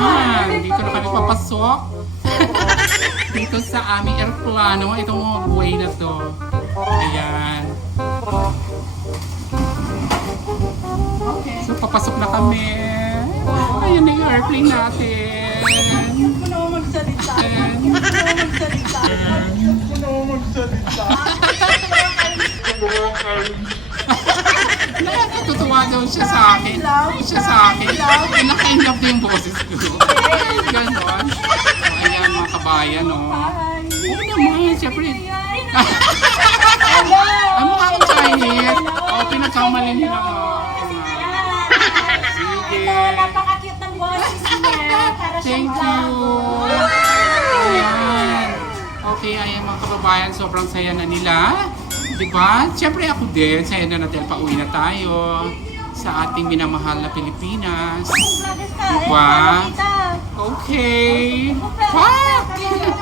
Ayan, dito na kami papasok. Dito sa aming aeroplano, itong mga buhay na to. Ayan. So, papasok na kami. Ayan na yung airplane natin. Huwag mo naman magsalita. Huwag mo naman magsalita. Huwag mo naman magsalita. Nakakatutuwa daw siya sa akin. Siya sa akin. Naka-in love na yung boses ko. Ganon. O, ayan mga kabayan, o. Oo naman, syempre. Ang mukha ko Chinese. O, pinagkamali nila mo. Sige. Napaka-cute ng boses niya. Para siyang Thank you. bago. Ayan. Okay, ayan mga kababayan, sobrang saya na nila. Diba? Siyempre ako din, saya na natin, pauwi na tayo sa ating minamahal na Pilipinas. Diba? Okay. Fuck!